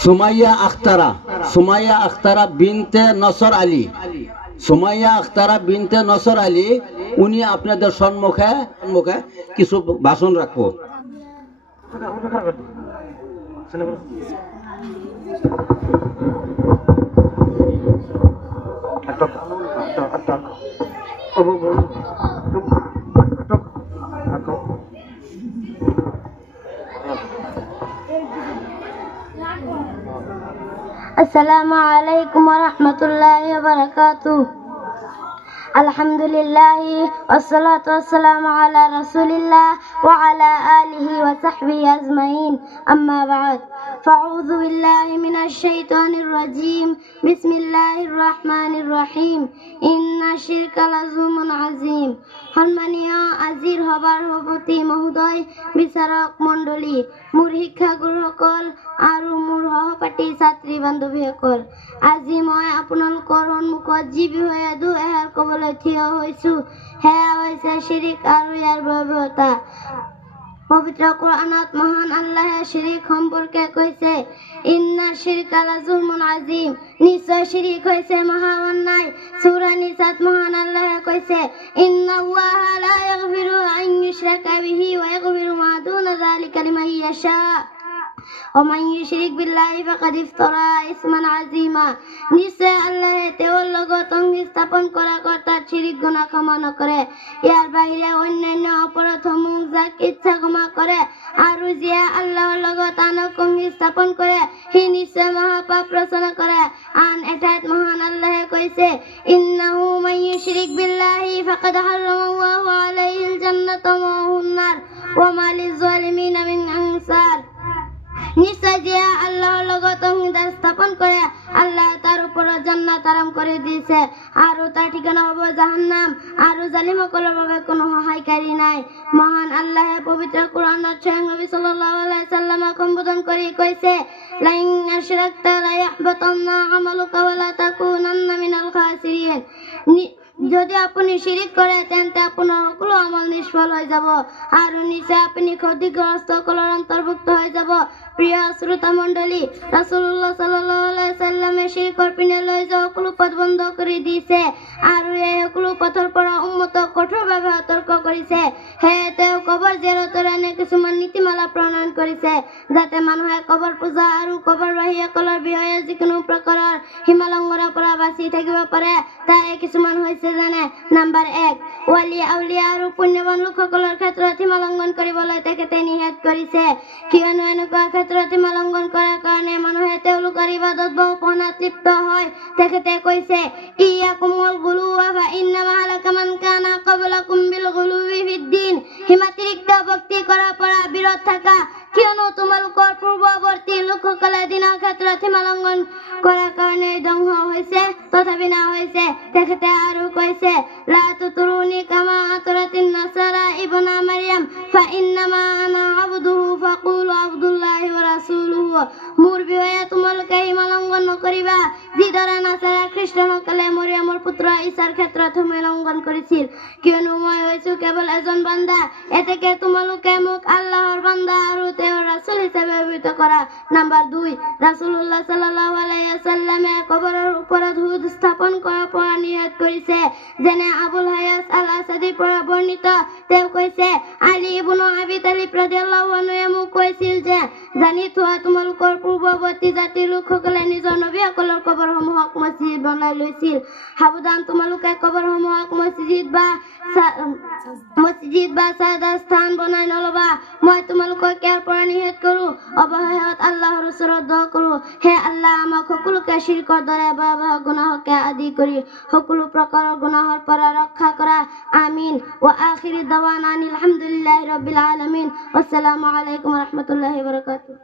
সুমাইয়া আখতারা বিনতে নসর আলী, সুমাইয়া আখতারা বিনতে নসর আলী, উনি আপনাদের সম্মুখে কিছু ভাষণ রাখবো। আসসালামু আলাইকুম ওয়া রাহমাতুল্লাহি ওয়া বারাকাতুহু। আলহামদুলিল্লাহি ওয়াসসালাতু ওয়াসসালামু আলা রাসূলিল্লাহ ওয়া আলা আলিহি ওয়া সাহবিহি আজমাইন, আম্মা বা'দ। ফাউযু বিল্লাহি মিনাশ শাইতানির রাজীম। বিসমিল্লাহির রাহমানির রহিম। ইন্নাশ শিরকা লাযুলমুন আযীম। সম্মানীয় আজিৰ সভাপতি মহোদয়, বিচাৰক মণ্ডলী, মোৰ শিক্ষাগুৰুসকল আৰু মোৰ সহপাঠী ছাত্ৰী বান্ধৱীসকল, আজি মই আপোনালোকৰ সন্মুখত যি বিষয়ে দুআষাৰ ক'বলৈ থিয় হৈছো সেয়া হৈছে শিৰিক আৰু ইয়াৰ ভয়াৱহতা। পবিত্ৰ কোৰআনত মহান আল্লাহে শিৰিক সম্পৰ্কে কৈছে, ইন্না শিৰকা লাযুলমুন আযীম, নিশ্চয় শিৰিক হৈছে মহা অন্যায়। সূৰা নিসাত মহান আল্লাহে কৈছে, ইন্নাল্লাহা লা ইয়াগফিৰু আন ইউশৰাকা বিহি ওয়া ইয়াগফিৰু মা দুনা যালিকা লিমান ইয়াশা ওয়া মান ইউশৰিক বিল্লাহি ফাকাদ ইফতাৰা ইসমান আযীমা। নিশ্চয় আল্লাহে তেওঁৰ লগত অংগী স্থাপন কৰা কৰ্তাত শিৰিক গুনাহ ক্ষমা নকৰে। ইয়াৰ বাহিৰে অন্যান্য অপৰাধসমূহ যাক ইচ্ছা ক্ষমা কৰে, আৰু যিয়ে আল্লাহৰ লগত আনক অংগী স্থাপন কৰে সি নিশ্চয় মহাপাপ ৰচনা কৰে। আন এঠাইত মহান আল্লাহে কৈছে, ইন্নাহু মান ইউশৰিক বিল্লাহি ফাকাদ হাৰামাল্লাহু আলাইহিল জান্নাতা ওয়া মা'হুন নাৰ ওয়া মা লিয-যালিমিনা মিন আনসাৰ। নিশ্চয় যিয়ে আল্লাহৰ লগত অংশীদাৰ স্থাপন কৰে আল্লাহ তাৰ ওপৰত জান্নাত আৰাম কৰি দিছে, আৰু তাৰ ঠিকনা হ'ব জাহান্নাম, আৰু জালিমসকলৰ বাবে কোনো সহায়কাৰী নাই। মহান আল্লাহে পবিত্ৰ কোৰআনত স্বয়ং নবী সাল্লাল্লাহু আলাইহি সাল্লামক সম্বোধন কৰি কৈছে, লাইন আশৰাকতা লা ইয়াহবাতান্না আমালুকা ওয়া লা তাকুনান্না মিনাল খাসিৰিন। যদি আপুনি শিৰিক কৰে তেন্তে আপোনাৰ সকলো আমল নিষ্ফল হৈ যাব, আৰু নিশ্চয় আপুনি ক্ষতিগ্ৰস্তসকলৰ অন্তৰ্ভুক্ত হৈ যাব। প্ৰিয় শ্ৰোতা মণ্ডলী, ৰাসূলুল্লাহ সাল্লাল্লাহু আলাইহি সাল্লামে শিৰিকৰ পিনে লৈ যোৱা সকলো পথ বন্ধ কৰি দিছে, আৰু এই সকলো পথৰ পৰা উম্মতক কঠোৰভাৱে সতৰ্ক কৰিছে। সেয়ে তেওঁ কবৰ জিয়াৰতৰ এনে কিছুমান নীতিমালা প্ৰণয়ন কৰিছে যাতে মানুহে কবৰ পূজা আৰু কবৰবাসীসকলৰ বিষয়ে যিকোনো প্ৰকাৰৰ সীমালংঘনৰ পৰা বাচি থাকিব পাৰে। তাৰে কিছুমান হৈছে যেনে, নম্বৰ 1, ৱালি আউলিয়া আৰু পুণ্যৱান লোকসকলৰ ক্ষেত্ৰত সীমালংঘন কৰিবলৈ তেখেতে নিষেধ কৰিছে, কিয়নো এনেকুৱা ক্ষেত্ৰত সীমালংঘন কৰাৰ কাৰণে মানুহে তেওঁলোকৰ ইবাদত বা উপাসনাত লিপ্ত হয়। তেখেতে কৈছে, ইয়্যাকুমুল গুলুৱা ফা ইন্নামা হালাকা মান কানা ক্বাবলাকুম বিল গুলুৱি ফিদ্দীন। সীমাতিৰিক্ত ভক্তি কৰাৰ পৰা বিৰত থাকা, কিয়নো তোমালোকৰ পূৰ্বৱৰ্তী লোকসকলে দিনৰ ক্ষেত্ৰত সীমালংঘন কৰাৰ কাৰণে ধ্বংস হৈছে তথা বিনাশ হৈছে। তেখেতে আৰু কৈছে, লা তুতৰুনি কামা আতৰাতিন নাসাৰা ইবনা মাৰিয়াম ফা ইন্নামা আনা আবদুহু ফাকুলু আবদুল্লাহি ওয়া ৰাসূলুহু। মোৰ বিষয়ে তোমালোকে সীমালংঘন নকৰিবা, যিদৰে নাসাৰা খ্ৰীষ্টানসকলে মৰিয়ামৰ পুত্ৰ ঈশাৰ ক্ষেত্ৰত সীমালংঘন কৰিছিল, কিয়নো মই হৈছো কেৱল এজন বান্দা। এতেকে তোমালোকে মোক আল্লাহৰ বান্দা আৰু তেওঁৰ ৰাসূল হিচাপে অভিহিত কৰা। নম্বৰ 2, ৰাসূলুল্লাহ সাল্লাল্লাহু আলাইহি সাল্লামে কবৰৰ ওপৰত সুদ স্থাপন কৰাৰ পৰা নিষেধ কৰিছে, যেনে আবুল হায়াস আল আসাদীৰ পৰা বৰ্ণিত। তেওঁ কৈছে, আলী ইবনে আবি তালিব ৰাদিয়াল্লাহু আনহুৱে মোক কৈছিল যে, জানি থোৱা তোমালোকৰ পূৰ্বৱৰ্তী জাতিৰ লোকসকলে নিজৰ নবীসকলৰ কবৰসমূহক মছজিদ বনাই লৈছিল। সাৱধান, তোমালোকে কবৰসমূহক মছজিদ বা চাজা স্থান বনাই নলবা। মই তোমালোকক ইয়াৰ পৰা নিষেধ কৰো। অৱশেষত আল্লাহৰ ওচৰত দোৱা কৰো, হে আল্লাহ, আমাক সকলোকে শিৰকৰ দৰে ভয়াৱহ গুনাহকে আদি কৰি সকলো প্ৰকাৰৰ গুনাহৰ পৰা ৰক্ষা কৰা। আমিন। ওয়া আখিৰি দাৱানা আনিল হামদুলিল্লাহি ৰাব্বিল আলামিন। আসসালামু আলাইকুম ওয়া ৰাহমাতুল্লাহি ওয়া বাৰাকাতুহু।